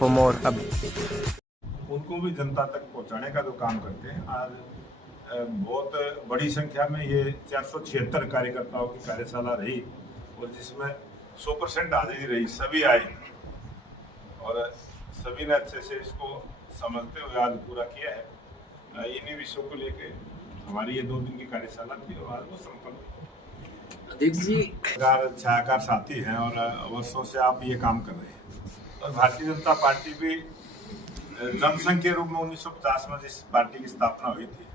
for more उनको भी जनता तक पहुंचाने का जो काम करते हैं। आज बहुत बड़ी संख्या में ये 476 कार्यकर्ताओं की कार्यशाला रही और जिसमें 100% हाजिरी रही, सभी आए और सभी ने अच्छे से इसको समझते हुए आज पूरा किया है। इन्हीं विषयों को लेकर हमारी ये 2 दिन की कार्यशाला थी और आज वो संपन्न। अध्यक्ष जी, छायाकार साथी हैं और वर्षों से आप ये काम कर रहे हैं और भारतीय जनता पार्टी भी जनसंघ के रूप में 1950 में जिस पार्टी की स्थापना हुई थी,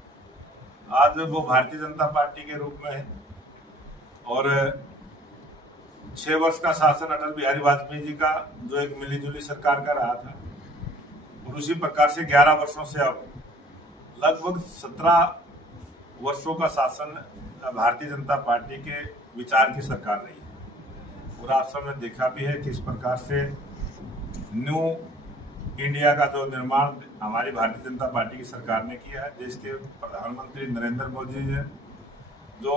आज वो भारतीय जनता पार्टी के रूप में है और 6 वर्ष का शासन अटल बिहारी वाजपेयी जी का जो एक मिलीजुली सरकार का रहा था, और उसी प्रकार से 11 वर्षों से अब लगभग 17 वर्षों का शासन भारतीय जनता पार्टी के विचार की सरकार रही है। और आप सबने देखा भी है किस प्रकार से न्यू इंडिया का जो निर्माण हमारी भारतीय जनता पार्टी की सरकार ने किया है। देश के प्रधानमंत्री नरेंद्र मोदी जी ने जो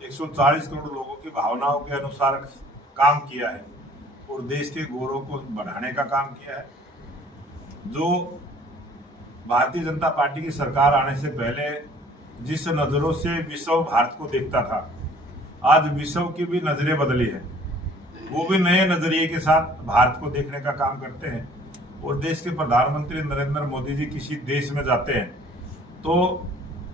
140 करोड़ लोगों की भावनाओं के अनुसार काम किया है और देश के गौरव को बढ़ाने का काम किया है। जो भारतीय जनता पार्टी की सरकार आने से पहले जिस नजरों से विश्व भारत को देखता था, आज विश्व की भी नजरें बदली है। वो भी नए नजरिए के साथ भारत को देखने का काम करते हैं और देश के प्रधानमंत्री नरेंद्र मोदी जी किसी देश में जाते हैं तो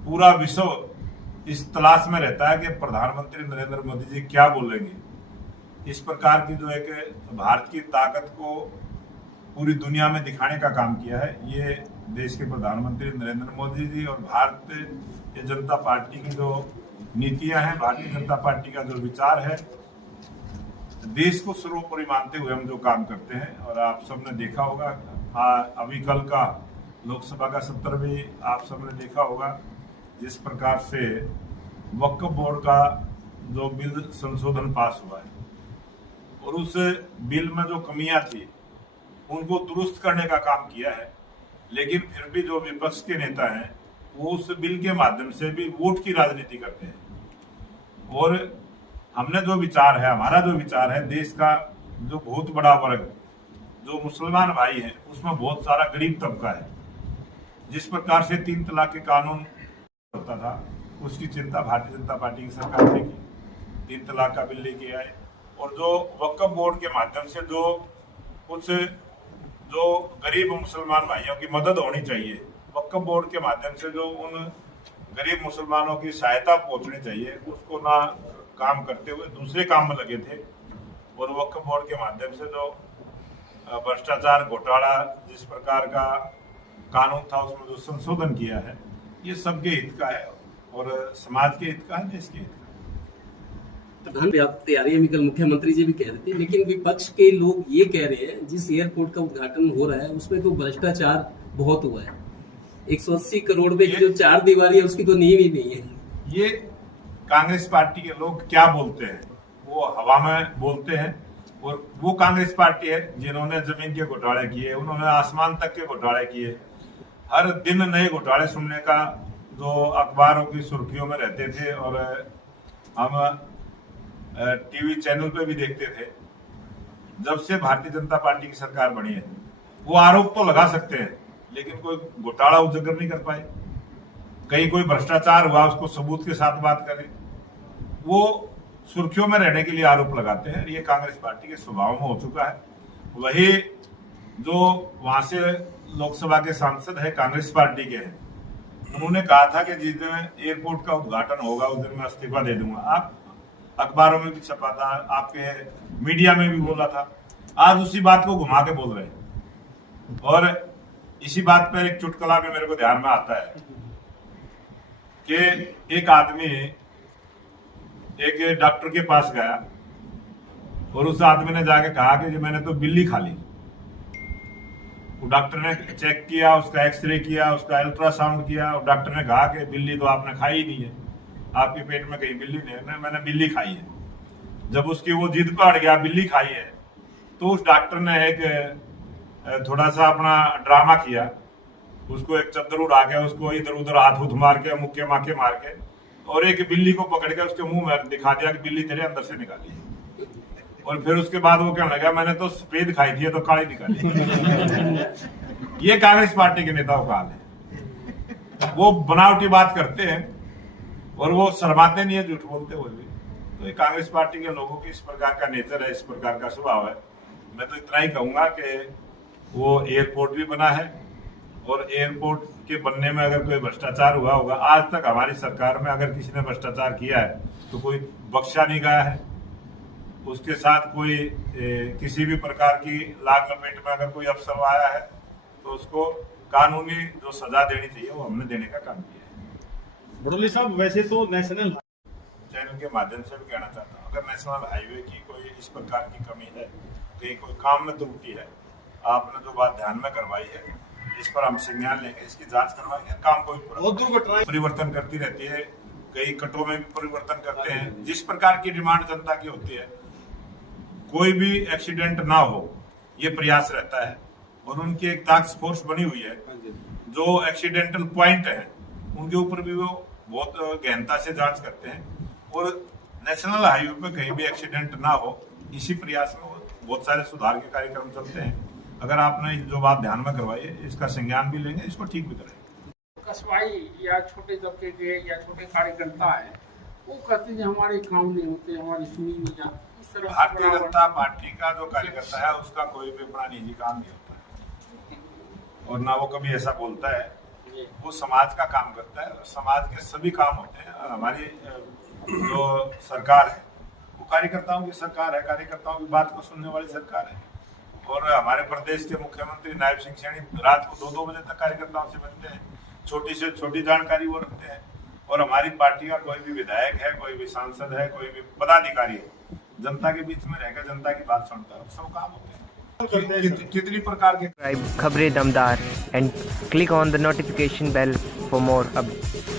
पूरा विश्व इस तलाश में रहता है कि प्रधानमंत्री नरेंद्र मोदी जी क्या बोलेंगे। इस प्रकार की जो एक भारत की ताकत को पूरी दुनिया में दिखाने का काम किया है ये देश के प्रधानमंत्री नरेंद्र मोदी जी और भारतीय जनता पार्टी की जो नीतियां हैं, भारतीय जनता पार्टी का जो विचार है, देश को सर्वोपरि मानते हुए हम जो काम करते हैं। और आप सबने देखा होगा अभी कल का लोकसभा का सत्र भी आप सबने देखा होगा जिस प्रकार से वक्फ बोर्ड का जो बिल संशोधन पास हुआ है और उस बिल में जो कमियां थी उनको दुरुस्त करने का काम किया है। लेकिन फिर भी जो विपक्ष के नेता हैं वो उस बिल के माध्यम से भी वोट की राजनीति करते हैं। और हमने जो विचार है, हमारा जो विचार है, देश का जो बहुत बड़ा वर्ग जो मुसलमान भाई हैं उसमें बहुत सारा गरीब तबका है। जिस प्रकार से 3 तलाक के कानून होता था उसकी चिंता भारतीय जनता पार्टी की सरकार ने की, 3 तलाक का बिल लेके आए। और जो वक्फ बोर्ड के माध्यम से जो कुछ जो गरीब मुसलमान भाइयों की मदद होनी चाहिए, वक्फ बोर्ड के माध्यम से जो उन गरीब मुसलमानों की सहायता पहुंचनी चाहिए, उसको ना काम करते हुए दूसरे काम में लगे थे। और वक्फ बोर्ड के माध्यम से जो भ्रष्टाचार घोटाला जिस प्रकार का कानून था उसमें जो संशोधन किया है ये सबके हित का है और समाज के हित का है, देश के हित का। तैयारी में कल मुख्यमंत्री जी भी कह रहे थे, लेकिन विपक्ष के लोग ये कह रहे हैं जिस एयरपोर्ट का उद्घाटन हो रहा है उसमें तो भ्रष्टाचार बहुत हुआ है। 180 करोड़ में जो 4 दीवारी है उसकी तो नींव ही नहीं है। ये कांग्रेस पार्टी के लोग क्या बोलते हैं, वो हवा में बोलते हैं। और वो कांग्रेस पार्टी है जिन्होंने जमीन के घोटाले किए, उन्होंने आसमान तक के घोटाले किए। हर दिन नए घोटाले सुनने का जो अखबारों की सुर्खियों में रहते थे और हम टीवी चैनल पे भी देखते थे। जब से भारतीय जनता पार्टी की सरकार बनी है वो आरोप तो लगा सकते हैं लेकिन कोई घोटाला उजागर नहीं कर पाए। कहीं कोई भ्रष्टाचार हुआ उसको सबूत के साथ बात करें, वो सुर्खियों में रहने के लिए आरोप लगाते हैं। ये कांग्रेस पार्टी के स्वभाव में हो चुका है। वही जो वहां से लोकसभा के सांसद है कांग्रेस पार्टी के हैं, उन्होंने कहा था कि जिस दिन एयरपोर्ट का उद्घाटन होगा उस दिन मैं इस्तीफा दे दूंगा। आप अखबारों में भी छपा था, आपके मीडिया में भी बोला था। आज उसी बात को घुमा के बोल रहे हैं। और इसी बात पर एक चुटकुला भी मेरे को ध्यान में आता है कि एक आदमी एक डॉक्टर के पास गया और उस आदमी ने जाके कहा कि मैंने तो बिल्ली खा ली। वो डॉक्टर ने चेक किया, उसका एक्सरे किया, उसका अल्ट्रासाउंड किया और डॉक्टर ने कहा कि बिल्ली तो आपने खाई ही नहीं है, आपके पेट में कहीं बिल्ली नहीं है, मैंने बिल्ली खाई है। जब उसकी वो जिद पर अड़ गया बिल्ली खाई है तो उस डॉक्टर ने एक थोड़ा सा अपना ड्रामा किया, उसको एक चद्दर उड़ा के उसको इधर उधर हाथ हुथ मार के मुक्के माके मार के और एक बिल्ली को पकड़ के उसके मुंह में दिखा दिया कि बिल्ली तेरे अंदर से निकाली। और फिर उसके बाद वो कहने लगा मैंने तो सफेद खाई थी तो काली निकाली। ये कांग्रेस पार्टी के नेताओं का हाल है। वो बनावटी बात करते हैं और वो शर्माते नहीं है झूठ बोलते हुए भी। तो ये कांग्रेस पार्टी के लोगों की इस प्रकार का नेचर है, इस प्रकार का स्वभाव है। मैं तो इतना ही कहूंगा कि वो एयरपोर्ट भी बना है और एयरपोर्ट के बनने में अगर कोई भ्रष्टाचार हुआ होगा, आज तक हमारी सरकार में अगर किसी ने भ्रष्टाचार किया है तो कोई बख्शा नहीं गया है। उसके साथ कोई किसी भी प्रकार की लाग लपेट में अगर कोई अफसर आया है तो उसको कानूनी जो सजा देनी चाहिए वो हमने देने का काम किया है। बड़ोली साहब, वैसे तो नेशनल चैनल के माध्यम से भी कहना चाहता हूँ, अगर नेशनल हाईवे की कोई इस प्रकार की कमी है, कहीं कोई काम में त्रुटि है, आपने जो बात ध्यान में करवाई है इस पर हम संज्ञान लेंगे, इसकी जांच करवाएंगे। काम को भी परिवर्तन करती रहती है, कई कटों में भी परिवर्तन करते हैं। जिस प्रकार की डिमांड जनता की होती है, कोई भी एक्सीडेंट ना हो ये प्रयास रहता है। और उनकी एक टास्क फोर्स बनी हुई है, जो एक्सीडेंटल पॉइंट है उनके ऊपर भी वो बहुत गहनता से जांच करते हैं। और नेशनल हाईवे पे कहीं भी एक्सीडेंट ना हो, इसी प्रयास में बहुत सारे सुधार के कार्यक्रम चलते हैं। अगर आपने जो बात ध्यान में करवाई है इसका संज्ञान भी लेंगे, इसको ठीक भी करेंगे। कसवाई या छोटे तबके के या छोटे कार्यकर्ता है वो कहते हैं हमारे काम नहीं होते, हमारी सुनी नहीं जाती। इस तरह भारतीय जनता पार्टी का जो कार्यकर्ता है उसका कोई भी अपना निजी काम नहीं होता है और ना वो कभी ऐसा बोलता है। वो समाज का काम करता है, समाज के सभी काम होते हैं। हमारी जो सरकार है वो कार्यकर्ताओं की सरकार है, कार्यकर्ताओं की बात को सुनने वाली सरकार है। और हमारे प्रदेश के मुख्यमंत्री नायब सिंह सैनी रात को 2-2 बजे तक कार्यकर्ताओं से मिलते हैं, छोटी से छोटी जानकारी वो रखते हैं। और हमारी पार्टी का कोई भी विधायक है, कोई भी सांसद है, कोई भी पदाधिकारी है, जनता के बीच में रहकर जनता की बात सुनता है, सब काम होते हैं। कितनी प्रकार के खबरें दमदार and click on the notification bell for more updates.